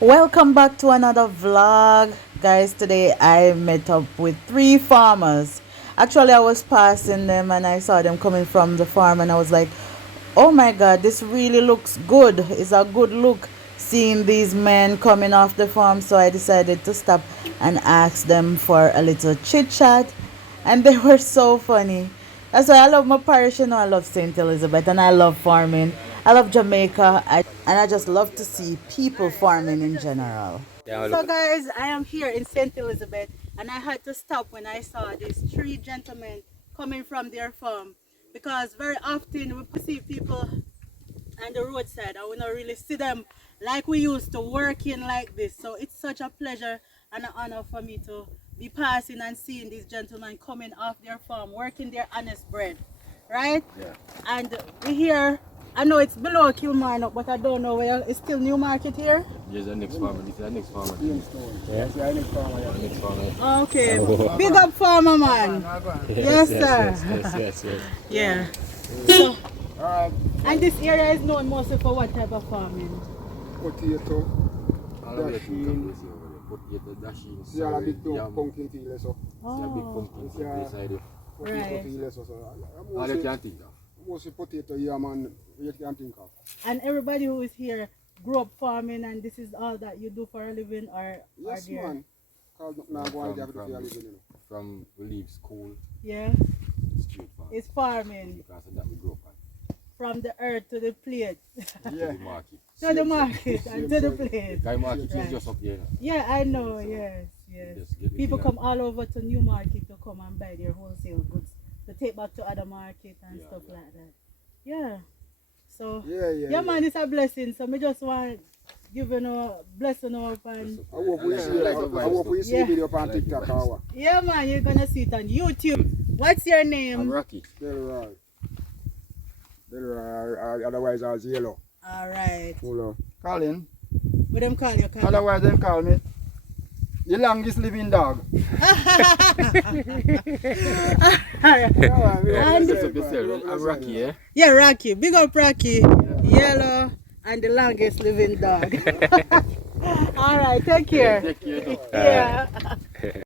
Welcome back to another vlog. Guys, today I met up with three farmers. Actually, I was passing them and I saw them coming from the farm and I was like, oh my god, this really looks good. It's a good look seeing these men coming off the farm. So I decided to stop and ask them for a little chit chat and they were so funny. That's why I love my parish, I love St. Elizabeth and I love farming. I love Jamaica and I just love to see people farming in general. So guys, I am here in St. Elizabeth and I had to stop when I saw these three gentlemen coming from their farm because very often we see people on the roadside and we don't really see them like we used to working like this. So it's such a pleasure and an honor for me to be passing and seeing these gentlemen coming off their farm, working their honest bread, right? Yeah. And we here, I know it's below Kilmarnock, but I don't know where. It's still Newmarket here? Yes, the next farmer. This is the next farmer. Yes, the next farmer. Yeah. Next farmer. Okay. Big up farmer man. Yes, sir. Yes. Yeah. So, and this area is known mostly for what type of farming? Potato, Dasheen. Potato, dasheen. Yeah, a big pumpkin field, so. Yeah, big pumpkin beside it. Right. Field, so. All you can think of. Mostly potato, yeah, man. You can think of. And everybody who is here grew up farming, and this is all that you do for a living, or Yes, are there? man. Cause now go and for a living, you know. From we leave school, Yeah, straight farm. it's farming Because of that we grow up on. from the earth to the plate, To Yeah. the market. to the market, and to the plate. Guy market Right. is just up here. Now. Yeah, I know. Yes, yes. Just get it People here. come all over to Newmarket to come and buy their wholesale goods to take back to other market and stuff like that. Yeah. So Yeah, man, it's a blessing. So me just want give you know blessing up and I hope we see, like I the hope we see Yeah. video on TikTok or what. yeah man, you're gonna see it on YouTube. What's your I'm name? Rocky. Delroy. Otherwise I was yellow. Alright. Hold on. Colin. What them call you? Colin? Otherwise them call me the longest living dog. I'm Rocky, yeah? Yeah, Rocky. Big up Rocky. Yellow and the longest living dog. Alright, take care. Take care. Yeah.